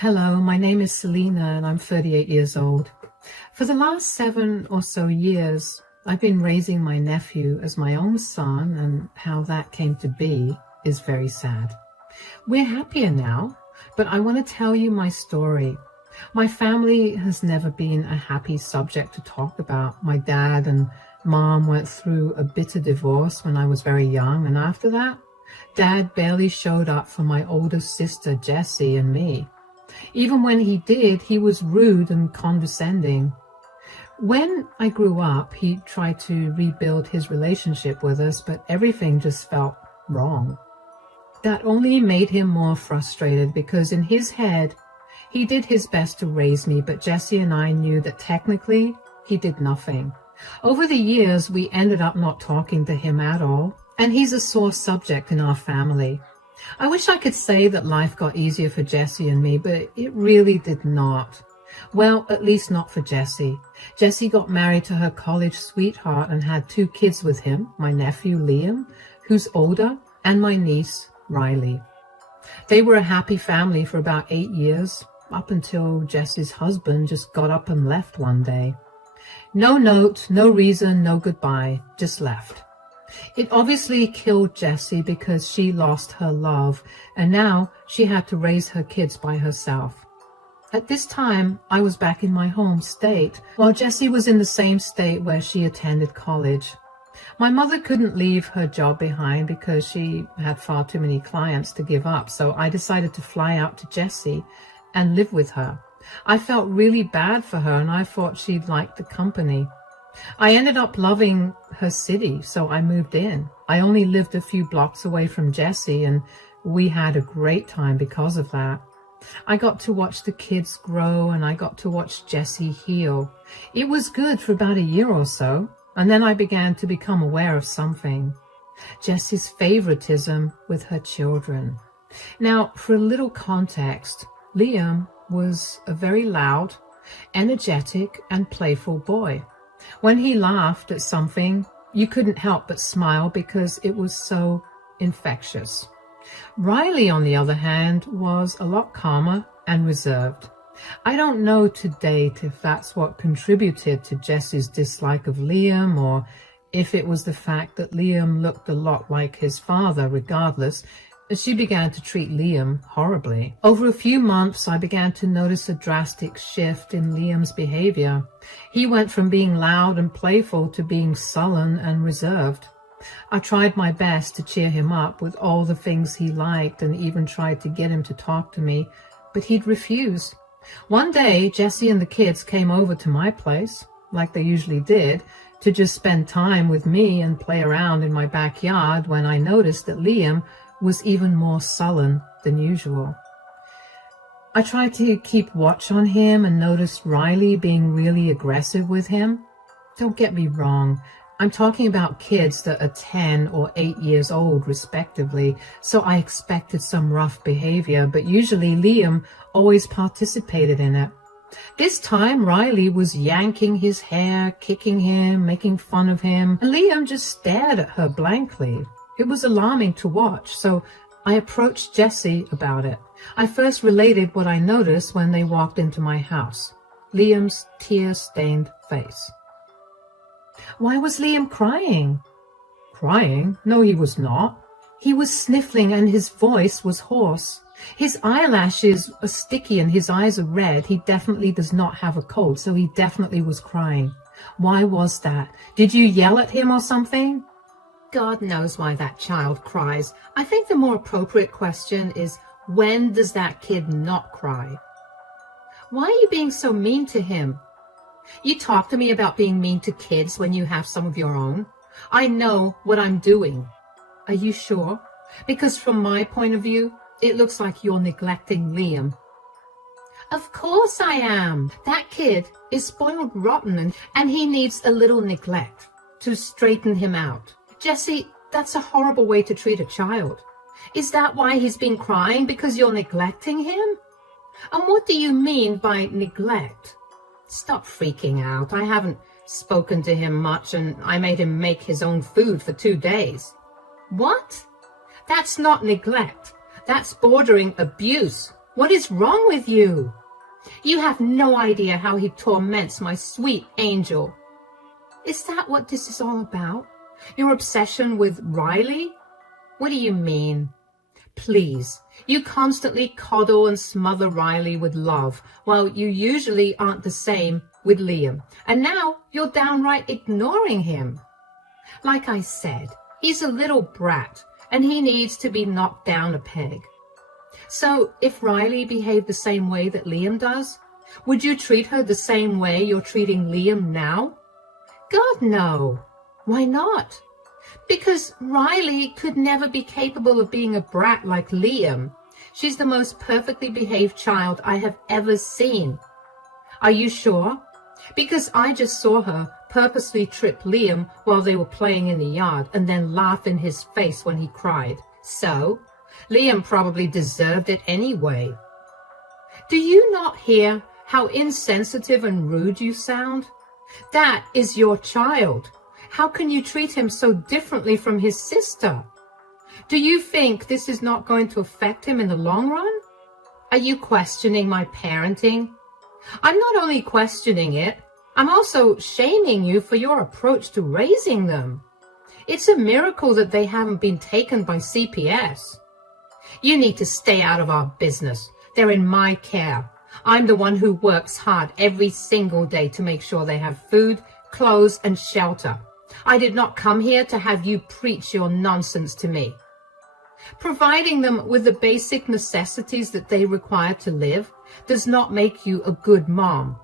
Hello, my name is Selena and I'm 38 years old. For the last 7 or so years, I've been raising my nephew as my own son, and how that came to be is very sad. We're happier now, but I want to tell you my story. My family has never been a happy subject to talk about. My dad and mom went through a bitter divorce when I was very young, and after that, Dad barely showed up for my older sister Jessie and me. Even when he did, he was rude and condescending. When I grew up, he tried to rebuild his relationship with us, but everything just felt wrong. That only made him more frustrated because in his head, he did his best to raise me, but Jessie and I knew that technically he did nothing. Over the years, we ended up not talking to him at all, and he's a sore subject in our family. I wish I could say that life got easier for Jessie and me, but it really did not. Well, at least not for Jessie. Jessie got married to her college sweetheart and had 2 kids with him, my nephew Liam, who's older, and my niece Riley. They were a happy family for about 8 years, up until Jessie's husband just got up and left one day. No note, no reason, no goodbye, just left. It obviously killed Jessie because she lost her love, and now she had to raise her kids by herself. At this time, I was back in my home state, while Jessie was in the same state where she attended college. My mother couldn't leave her job behind because she had far too many clients to give up, so I decided to fly out to Jessie and live with her. I felt really bad for her, and I thought she'd like the company. I ended up loving her city, so I moved in. I only lived a few blocks away from Jessie, and we had a great time because of that. I got to watch the kids grow, and I got to watch Jessie heal. It was good for about a year or so, and then I began to become aware of something. Jessie's favoritism with her children. Now, for a little context, Liam was a very loud, energetic, and playful boy. When he laughed at something, you couldn't help but smile because it was so infectious. Riley, on the other hand, was a lot calmer and reserved. I don't know to date if that's what contributed to Jessie's dislike of Liam, or if it was the fact that Liam looked a lot like his father. Regardless, she began to treat Liam horribly. Over a few months, I began to notice a drastic shift in Liam's behavior. He went from being loud and playful to being sullen and reserved. I tried my best to cheer him up with all the things he liked, and even tried to get him to talk to me, but he'd refuse. One day, Jessie and the kids came over to my place, like they usually did, to just spend time with me and play around in my backyard, when I noticed that Liam was even more sullen than usual. I tried to keep watch on him and noticed Riley being really aggressive with him. Don't get me wrong, I'm talking about kids that are 10 or 8 years old respectively, so I expected some rough behavior, but usually Liam always participated in it. This time Riley was yanking his hair, kicking him, making fun of him, and Liam just stared at her blankly. It was alarming to watch, so I approached Jessie about it. I first related what I noticed when they walked into my house: Liam's tear-stained face. Why was Liam crying? Crying? No, he was not. He was sniffling and his voice was hoarse. His eyelashes are sticky and his eyes are red. He definitely does not have a cold, so he definitely was crying. Why was that? Did you yell at him or something? God knows why that child cries. I think the more appropriate question is, when does that kid not cry? Why are you being so mean to him? You talk to me about being mean to kids when you have some of your own. I know what I'm doing. Are you sure? Because from my point of view, it looks like you're neglecting Liam. Of course I am. That kid is spoiled rotten, and he needs a little neglect to straighten him out. Jessie, that's a horrible way to treat a child. Is that why he's been crying? Because you're neglecting him? And what do you mean by neglect? Stop freaking out. I haven't spoken to him much, and I made him make his own food for 2 days. What? That's not neglect. That's bordering abuse. What is wrong with you? You have no idea how he torments my sweet angel. Is that what this is all about? Your obsession with Riley? What do you mean? Please, you constantly coddle and smother Riley with love, while you usually aren't the same with Liam. And now you're downright ignoring him. Like I said, he's a little brat, and he needs to be knocked down a peg. So if Riley behaved the same way that Liam does, would you treat her the same way you're treating Liam now? God, no. Why not? Because Riley could never be capable of being a brat like Liam. She's the most perfectly behaved child I have ever seen. Are you sure? Because I just saw her purposely trip Liam while they were playing in the yard and then laugh in his face when he cried. So, Liam probably deserved it anyway. Do you not hear how insensitive and rude you sound? That is your child. How can you treat him so differently from his sister? Do you think this is not going to affect him in the long run? Are you questioning my parenting? I'm not only questioning it, I'm also shaming you for your approach to raising them. It's a miracle that they haven't been taken by CPS. You need to stay out of our business. They're in my care. I'm the one who works hard every single day to make sure they have food, clothes, and shelter. I did not come here to have you preach your nonsense to me. Providing them with the basic necessities that they require to live does not make you a good mom.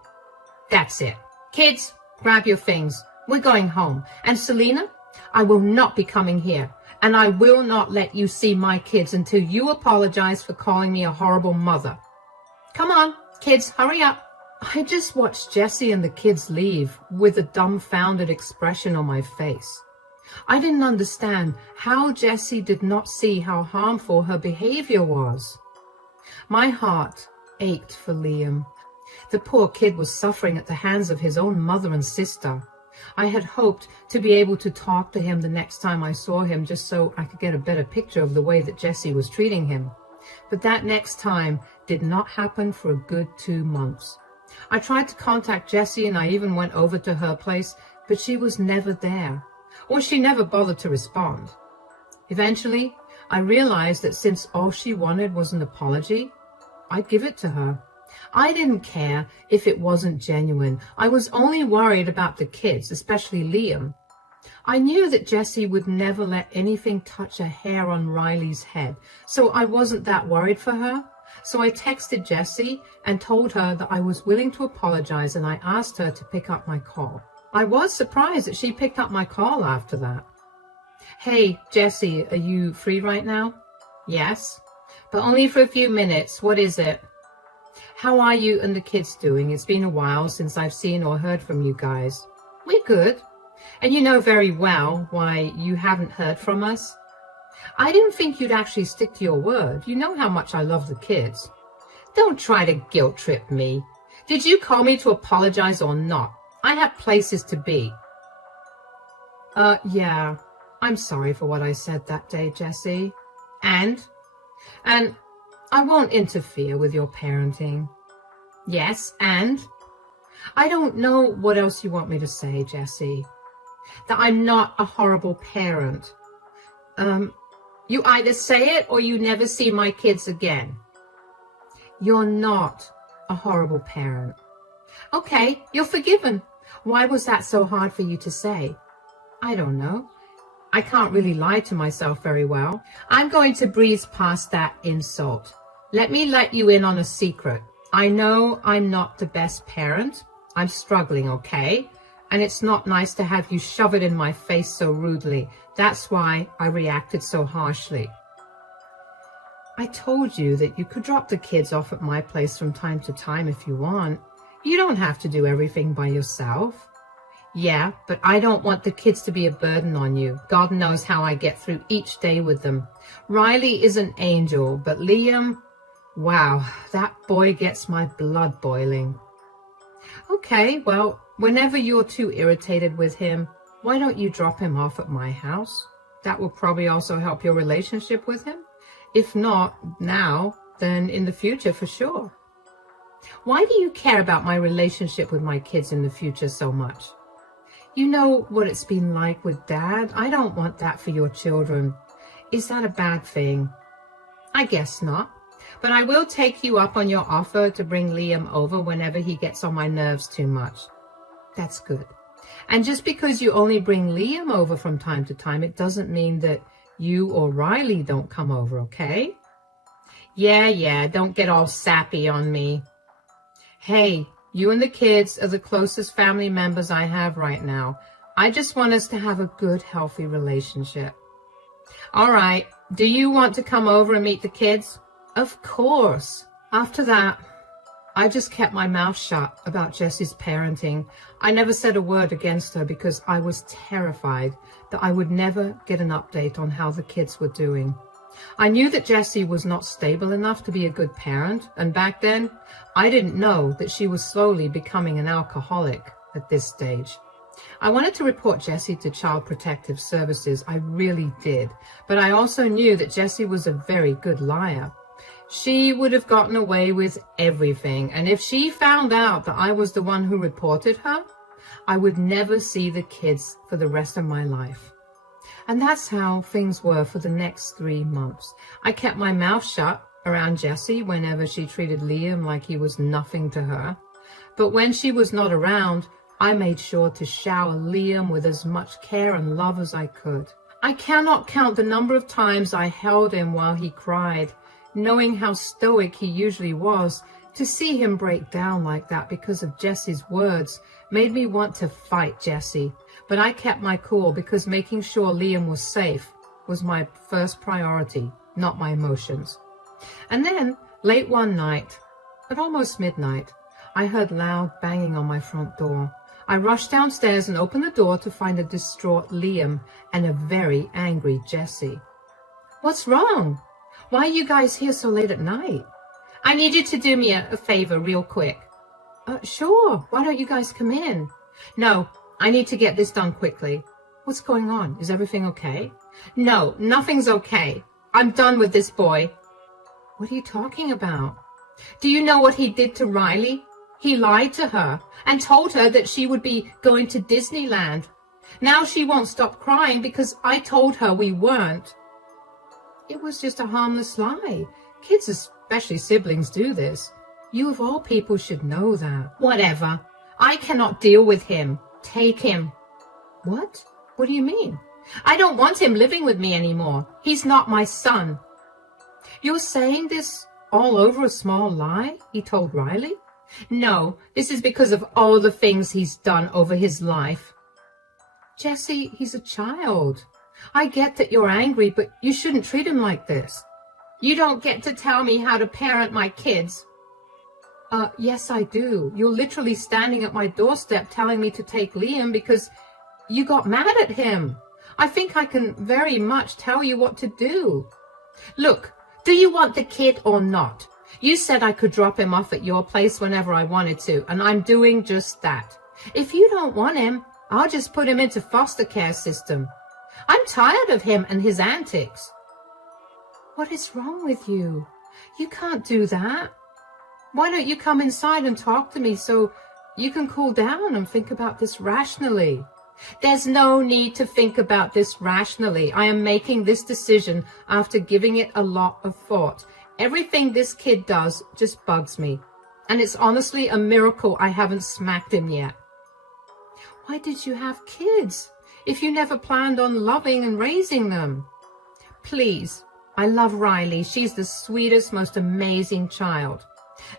That's it. Kids, grab your things. We're going home. And Selena, I will not be coming here. And I will not let you see my kids until you apologize for calling me a horrible mother. Come on, kids, hurry up. I just watched Jessie and the kids leave with a dumbfounded expression on my face. I didn't understand how Jessie did not see how harmful her behavior was. My heart ached for Liam. The poor kid was suffering at the hands of his own mother and sister. I had hoped to be able to talk to him the next time I saw him just so I could get a better picture of the way that Jessie was treating him. But that next time did not happen for a good 2 months. I tried to contact Jessie and I even went over to her place, but she was never there, or she never bothered to respond. Eventually, I realized that since all she wanted was an apology, I'd give it to her. I didn't care if it wasn't genuine. I was only worried about the kids, especially Liam. I knew that Jessie would never let anything touch a hair on Riley's head, so I wasn't that worried for her. So I texted Jessie and told her that I was willing to apologize, and I asked her to pick up my call. I was surprised that she picked up my call after that. Hey, Jessie, are you free right now? Yes, but only for a few minutes. What is it? How are you and the kids doing? It's been a while since I've seen or heard from you guys. We're good. And you know very well why you haven't heard from us. I didn't think you'd actually stick to your word. You know how much I love the kids. Don't try to guilt trip me. Did you call me to apologize or not? I have places to be. Yeah. I'm sorry for what I said that day, Jessie. And I won't interfere with your parenting. Yes, and? I don't know what else you want me to say, Jessie. That I'm not a horrible parent. You either say it or you never see my kids again. You're not a horrible parent. Okay, you're forgiven. Why was that so hard for you to say? I don't know. I can't really lie to myself very well. I'm going to breeze past that insult. Let me let you in on a secret. I know I'm not the best parent. I'm struggling, okay? And it's not nice to have you shove it in my face so rudely. That's why I reacted so harshly. I told you that you could drop the kids off at my place from time to time if you want. You don't have to do everything by yourself. Yeah, but I don't want the kids to be a burden on you. God knows how I get through each day with them. Riley is an angel, but Liam, wow, that boy gets my blood boiling. Okay, well, whenever you're too irritated with him, why don't you drop him off at my house? That will probably also help your relationship with him. If not now, then in the future for sure. Why do you care about my relationship with my kids in the future so much? You know what it's been like with Dad. I don't want that for your children. Is that a bad thing? I guess not. But I will take you up on your offer to bring Liam over whenever he gets on my nerves too much. That's good. And just because you only bring Liam over from time to time, it doesn't mean that you or Riley don't come over, okay? Yeah, don't get all sappy on me. Hey, you and the kids are the closest family members I have right now. I just want us to have a good, healthy relationship. All right, do you want to come over and meet the kids? Of course. After that, I just kept my mouth shut about Jessie's parenting. I never said a word against her because I was terrified that I would never get an update on how the kids were doing. I knew that Jessie was not stable enough to be a good parent, and back then, I didn't know that she was slowly becoming an alcoholic at this stage. I wanted to report Jessie to Child Protective Services, I really did, but I also knew that Jessie was a very good liar. She would have gotten away with everything, and if she found out that I was the one who reported her, I would never see the kids for the rest of my life. And that's how things were for the next 3 months. I kept my mouth shut around Jessie whenever she treated Liam like he was nothing to her. But when she was not around, I made sure to shower Liam with as much care and love as I could. I cannot count the number of times I held him while he cried. Knowing how stoic he usually was, to see him break down like that because of Jessie's words made me want to fight Jessie. But I kept my cool because making sure Liam was safe was my first priority, not my emotions. And then, late one night, at almost midnight, I heard loud banging on my front door. I rushed downstairs and opened the door to find a distraught Liam and a very angry Jessie. What's wrong? Why are you guys here so late at night? I need you to do me a favor real quick. Sure. Why don't you guys come in? No, I need to get this done quickly. What's going on? Is everything okay? No, nothing's okay. I'm done with this boy. What are you talking about? Do you know what he did to Riley? He lied to her and told her that she would be going to Disneyland. Now she won't stop crying because I told her we weren't. It was just a harmless lie. Kids, especially siblings, do this. You of all people should know that. Whatever. I cannot deal with him. Take him. What? What do you mean? I don't want him living with me anymore. He's not my son. You're saying this all over a small lie? He told Riley. No, this is because of all the things he's done over his life. Jessie, he's a child. I get that you're angry, but you shouldn't treat him like this. You don't get to tell me how to parent my kids. Yes, I do. You're literally standing at my doorstep telling me to take Liam because you got mad at him. I think I can very much tell you what to do. Look, do you want the kid or not? You said I could drop him off at your place whenever I wanted to, and I'm doing just that. If you don't want him, I'll just put him into foster care system. I'm tired of him and his antics. What is wrong with you? You can't do that. Why don't you come inside and talk to me so you can cool down and think about this rationally? There's no need to think about this rationally. I am making this decision after giving it a lot of thought. Everything this kid does just bugs me. And it's honestly a miracle I haven't smacked him yet. Why did you have kids if you never planned on loving and raising them? Please, I love Riley. She's the sweetest, most amazing child.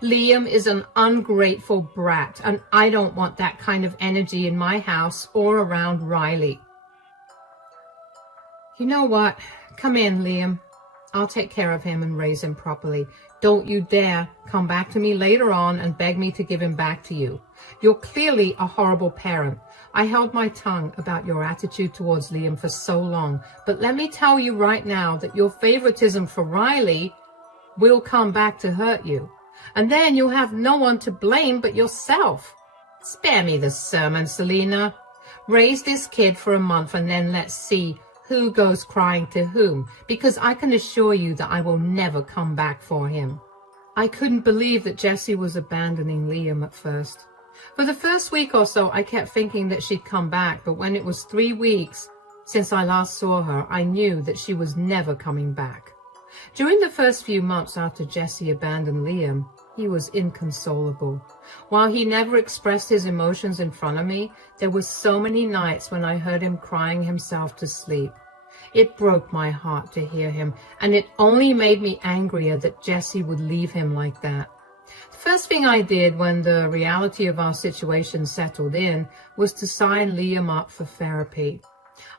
Liam is an ungrateful brat, and I don't want that kind of energy in my house or around Riley. You know what? Come in, Liam. I'll take care of him and raise him properly. Don't you dare come back to me later on and beg me to give him back to you. You're clearly a horrible parent. I held my tongue about your attitude towards Liam for so long, but let me tell you right now that your favoritism for Riley will come back to hurt you. And then you'll have no one to blame but yourself. Spare me the sermon, Selena. Raise this kid for a month and then let's see who goes crying to whom, because I can assure you that I will never come back for him. I couldn't believe that Jessie was abandoning Liam at first. For the first week or so, I kept thinking that she'd come back, but when it was 3 weeks since I last saw her, I knew that she was never coming back. During the first few months after Jessie abandoned Liam, he was inconsolable. While he never expressed his emotions in front of me, there were so many nights when I heard him crying himself to sleep. It broke my heart to hear him, and it only made me angrier that Jessie would leave him like that. The first thing I did when the reality of our situation settled in was to sign Liam up for therapy.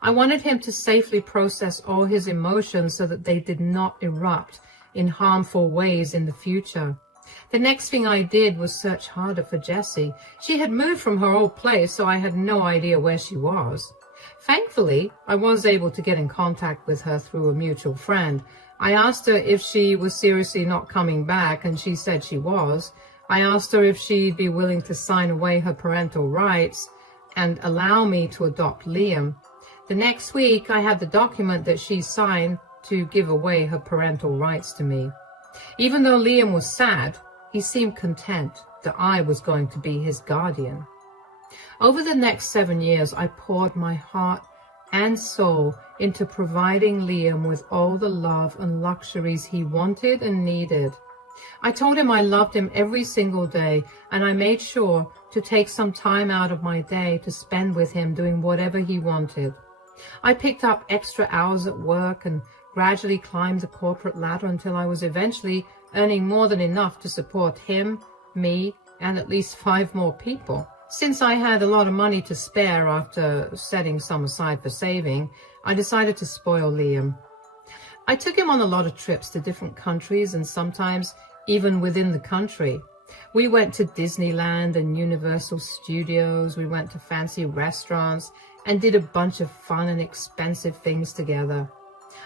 I wanted him to safely process all his emotions so that they did not erupt in harmful ways in the future. The next thing I did was search harder for Jessie. She had moved from her old place, so I had no idea where she was. Thankfully, I was able to get in contact with her through a mutual friend. I asked her if she was seriously not coming back, and she said she was. I asked her if she'd be willing to sign away her parental rights and allow me to adopt Liam. The next week, I had the document that she signed to give away her parental rights to me. Even though Liam was sad, he seemed content that I was going to be his guardian. Over the next 7 years, I poured my heart and soul into providing Liam with all the love and luxuries he wanted and needed. I told him I loved him every single day, and I made sure to take some time out of my day to spend with him doing whatever he wanted. I picked up extra hours at work and gradually climbed the corporate ladder until I was eventually earning more than enough to support him, me, and at least 5 more people. Since I had a lot of money to spare after setting some aside for saving, I decided to spoil Liam. I took him on a lot of trips to different countries and sometimes even within the country. We went to Disneyland and Universal Studios, we went to fancy restaurants and did a bunch of fun and expensive things together.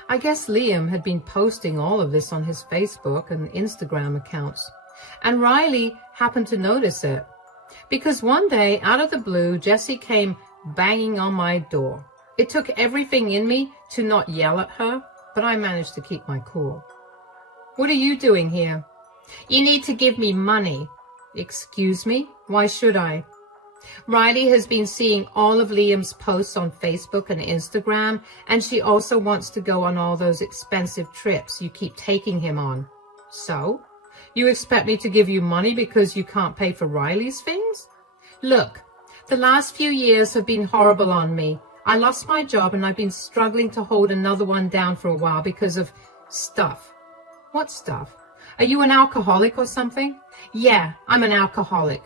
I guess Liam had been posting all of this on his Facebook and Instagram accounts, and Riley happened to notice it. Because one day, out of the blue, Jessie came banging on my door. It took everything in me to not yell at her, but I managed to keep my cool. "What are you doing here?" "You need to give me money." "Excuse me? Why should I?" "Riley has been seeing all of Liam's posts on Facebook and Instagram, and she also wants to go on all those expensive trips you keep taking him on." "So? You expect me to give you money because you can't pay for Riley's things?" "Look, the last few years have been horrible on me. I lost my job and I've been struggling to hold another one down for a while because of stuff." "What stuff? Are you an alcoholic or something?" "Yeah, I'm an alcoholic."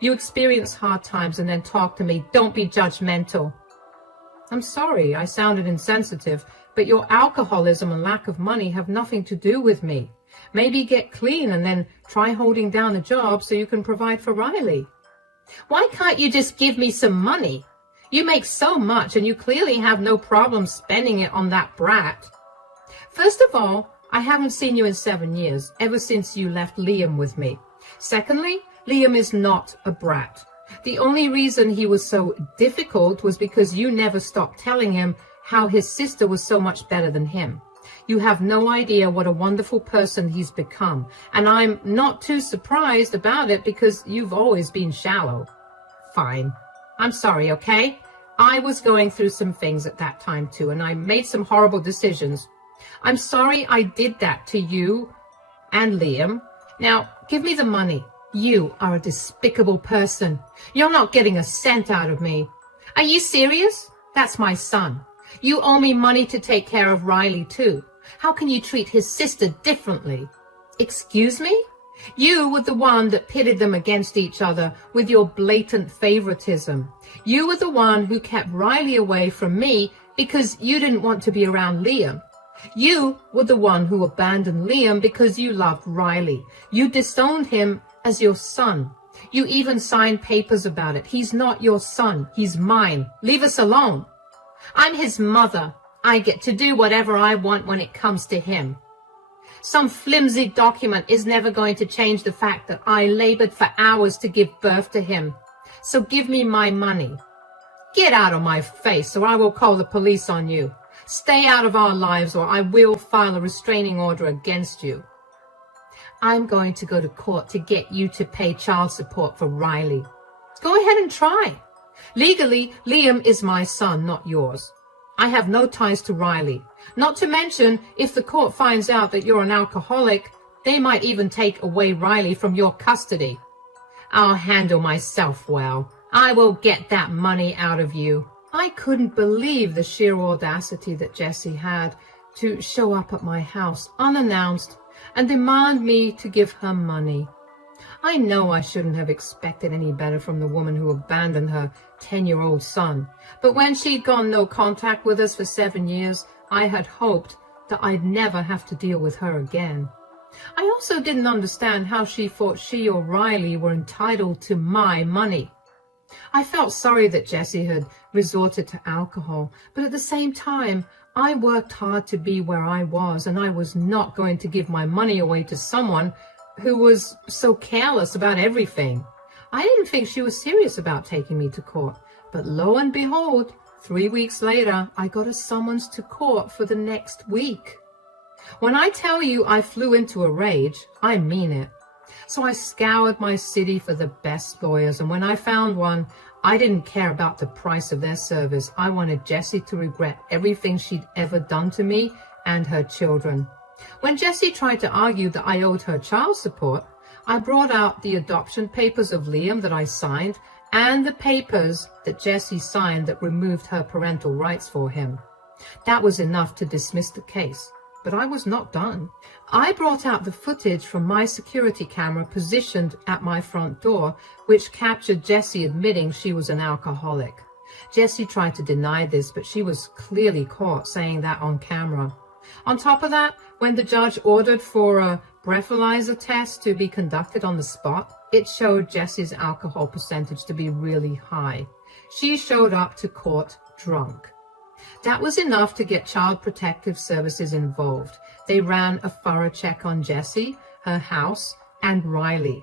"You experience hard times and then talk to me. Don't be judgmental." "I'm sorry, I sounded insensitive, but your alcoholism and lack of money have nothing to do with me. Maybe get clean and then try holding down a job so you can provide for Riley." "Why can't you just give me some money? You make so much and you clearly have no problem spending it on that brat." "First of all, I haven't seen you in 7 years, ever since you left Liam with me. Secondly, Liam is not a brat. The only reason he was so difficult was because you never stopped telling him how his sister was so much better than him. You have no idea what a wonderful person he's become, and I'm not too surprised about it because you've always been shallow." "Fine. I'm sorry, okay? I was going through some things at that time too, and I made some horrible decisions. I'm sorry I did that to you and Liam. Now, give me the money. You are a despicable person. You're not getting a cent out of me." "Are you serious? That's my son. You owe me money to take care of Riley too. How can you treat his sister differently?" "Excuse me? You were the one that pitted them against each other with your blatant favoritism. You were the one who kept Riley away from me because you didn't want to be around Liam. You were the one who abandoned Liam because you loved Riley. You disowned him as your son. You even signed papers about it. He's not your son. He's mine. Leave us alone." "I'm his mother. I get to do whatever I want when it comes to him. Some flimsy document is never going to change the fact that I labored for hours to give birth to him. So give me my money." "Get out of my face or I will call the police on you. Stay out of our lives or I will file a restraining order against you. I'm going to go to court to get you to pay child support for Riley. Go ahead and try. Legally, Liam is my son, not yours. I have no ties to Riley. Not to mention, if the court finds out that you're an alcoholic, they might even take away Riley from your custody. I'll handle myself well. I will get that money out of you. I couldn't believe the sheer audacity that Jessie had to show up at my house unannounced and demand me to give her money. I know I shouldn't have expected any better from the woman who abandoned her 10-year-old son, but when she'd gone no contact with us for 7 years, I had hoped that I'd never have to deal with her again. I also didn't understand how she thought she or Riley were entitled to my money. I felt sorry that Jessie had resorted to alcohol, but at the same time, I worked hard to be where I was, and I was not going to give my money away to someone who was so careless about everything. I didn't think she was serious about taking me to court, but lo and behold, 3 weeks later, I got a summons to court for the next week. When I tell you I flew into a rage, I mean it. So I scoured my city for the best lawyers, and when I found one, I didn't care about the price of their service. I wanted Jessie to regret everything she'd ever done to me and her children. When Jessie tried to argue that I owed her child support, I brought out the adoption papers of Liam that I signed and the papers that Jessie signed that removed her parental rights for him. That was enough to dismiss the case. But I was not done. I brought out the footage from my security camera positioned at my front door, which captured Jessie admitting she was an alcoholic. Jessie tried to deny this, but she was clearly caught saying that on camera. On top of that, when the judge ordered for a breathalyzer test to be conducted on the spot, it showed Jessie's alcohol percentage to be really high. She showed up to court drunk. That was enough to get Child Protective Services involved. They ran a thorough check on Jessie, her house, and Riley.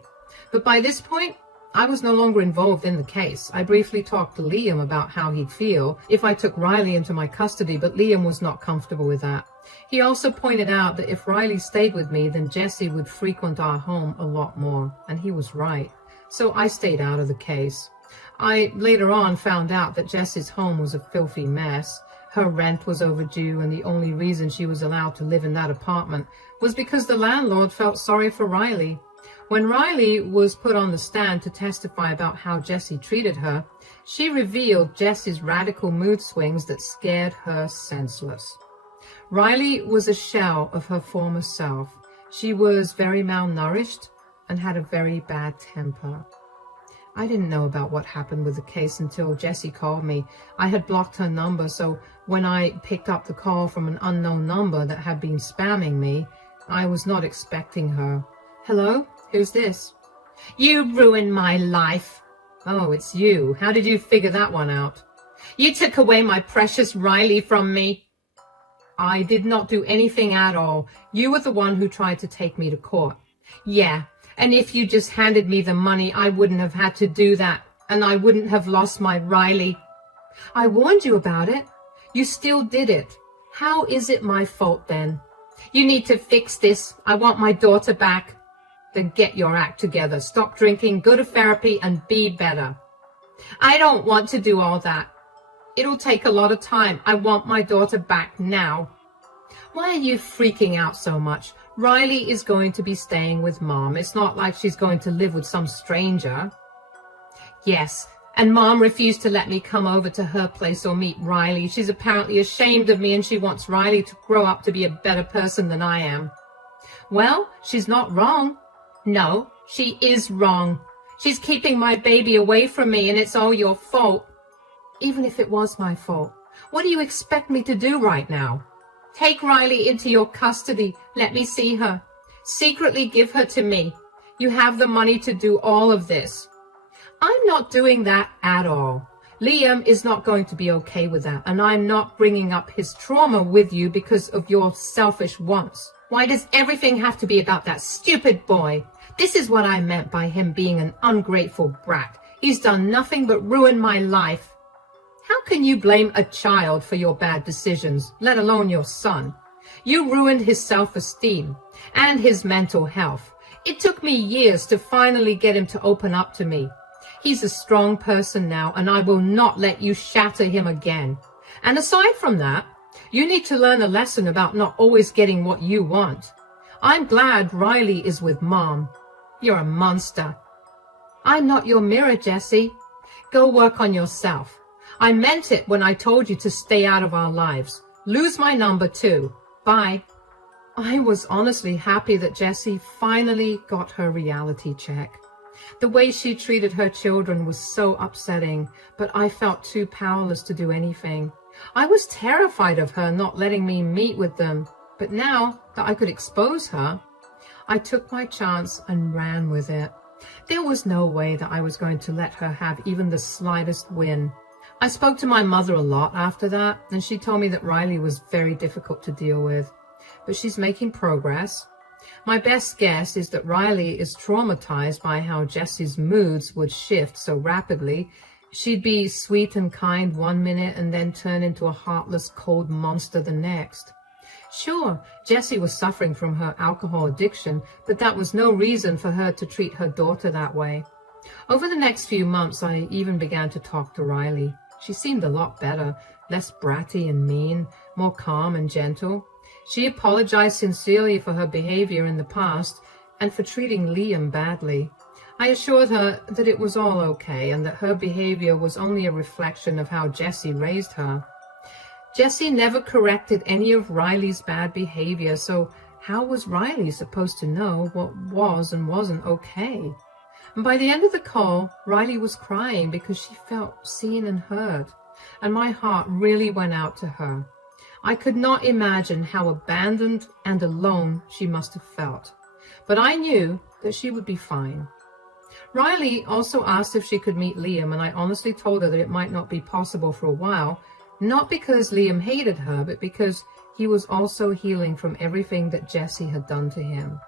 But by this point, I was no longer involved in the case. I briefly talked to Liam about how he'd feel if I took Riley into my custody, but Liam was not comfortable with that. He also pointed out that if Riley stayed with me, then Jessie would frequent our home a lot more, and he was right. So I stayed out of the case. I later on found out that Jessie's home was a filthy mess. Her rent was overdue, and the only reason she was allowed to live in that apartment was because the landlord felt sorry for Riley. When Riley was put on the stand to testify about how Jessie treated her, she revealed Jessie's radical mood swings that scared her senseless. Riley was a shell of her former self. She was very malnourished and had a very bad temper. I didn't know about what happened with the case until Jessie called me. I had blocked her number, so when I picked up the call from an unknown number that had been spamming me, I was not expecting her. Hello? Who's this? You ruined my life. Oh, it's you. How did you figure that one out? You took away my precious Riley from me. I did not do anything at all. You were the one who tried to take me to court. Yeah. And if you just handed me the money, I wouldn't have had to do that, and I wouldn't have lost my Riley. I warned you about it. You still did it. How is it my fault then? You need to fix this. I want my daughter back. Then get your act together. Stop drinking, go to therapy, and be better. I don't want to do all that. It'll take a lot of time. I want my daughter back now. Why are you freaking out so much? Riley is going to be staying with Mom. It's not like she's going to live with some stranger. Yes, and Mom refused to let me come over to her place or meet Riley. She's apparently ashamed of me, and she wants Riley to grow up to be a better person than I am. Well, she's not wrong. No, she is wrong. She's keeping my baby away from me, and it's all your fault. Even if it was my fault, what do you expect me to do right now? Take Riley into your custody. Let me see her. Secretly give her to me. You have the money to do all of this. I'm not doing that at all. Liam is not going to be okay with that, and I'm not bringing up his trauma with you because of your selfish wants. Why does everything have to be about that stupid boy? This is what I meant by him being an ungrateful brat. He's done nothing but ruin my life. How can you blame a child for your bad decisions, let alone your son? You ruined his self-esteem and his mental health. It took me years to finally get him to open up to me. He's a strong person now, and I will not let you shatter him again. And aside from that, you need to learn a lesson about not always getting what you want. I'm glad Riley is with Mom. You're a monster. I'm not your mirror, Jessie. Go work on yourself. I meant it when I told you to stay out of our lives. Lose my number too. Bye. I was honestly happy that Jessie finally got her reality check. The way she treated her children was so upsetting, but I felt too powerless to do anything. I was terrified of her not letting me meet with them, but now that I could expose her, I took my chance and ran with it. There was no way that I was going to let her have even the slightest win. I spoke to my mother a lot after that, and she told me that Riley was very difficult to deal with, but she's making progress. My best guess is that Riley is traumatized by how Jessie's moods would shift so rapidly. She'd be sweet and kind one minute and then turn into a heartless, cold monster the next. Sure, Jessie was suffering from her alcohol addiction, but that was no reason for her to treat her daughter that way. Over the next few months, I even began to talk to Riley. She seemed a lot better, less bratty and mean, more calm and gentle. She apologized sincerely for her behavior in the past and for treating Liam badly. I assured her that it was all okay and that her behavior was only a reflection of how Jessie raised her. Jessie never corrected any of Riley's bad behavior, so how was Riley supposed to know what was and wasn't okay? And by the end of the call, Riley was crying because she felt seen and heard, and my heart really went out to her. I could not imagine how abandoned and alone she must have felt, but I knew that she would be fine. Riley also asked if she could meet Liam, and I honestly told her that it might not be possible for a while, not because Liam hated her, but because he was also healing from everything that Jessie had done to him.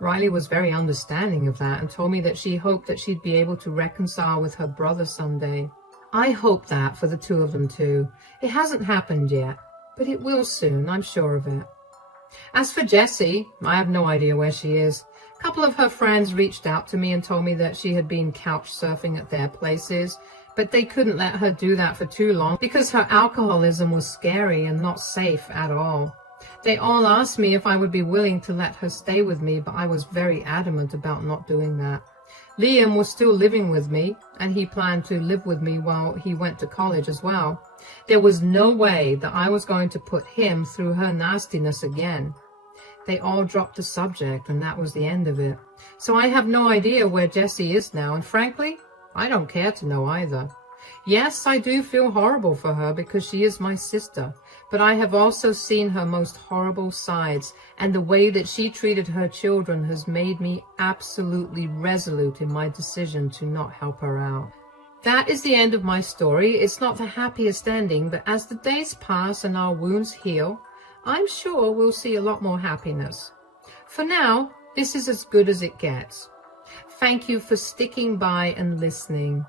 Riley was very understanding of that and told me that she hoped that she'd be able to reconcile with her brother someday. I hope that for the two of them too. It hasn't happened yet, but it will soon, I'm sure of it. As for Jessie, I have no idea where she is. A couple of her friends reached out to me and told me that she had been couch surfing at their places, but they couldn't let her do that for too long because her alcoholism was scary and not safe at all. They all asked me if I would be willing to let her stay with me, but I was very adamant about not doing that. Liam was still living with me, and he planned to live with me while he went to college as well. There was no way that I was going to put him through her nastiness again. They all dropped the subject, and that was the end of it. So I have no idea where Jessie is now, and frankly, I don't care to know either. Yes, I do feel horrible for her because she is my sister, but I have also seen her most horrible sides, and the way that she treated her children has made me absolutely resolute in my decision to not help her out. That is the end of my story. It's not the happiest ending, but as the days pass and our wounds heal, I'm sure we'll see a lot more happiness. For now, this is as good as it gets. Thank you for sticking by and listening.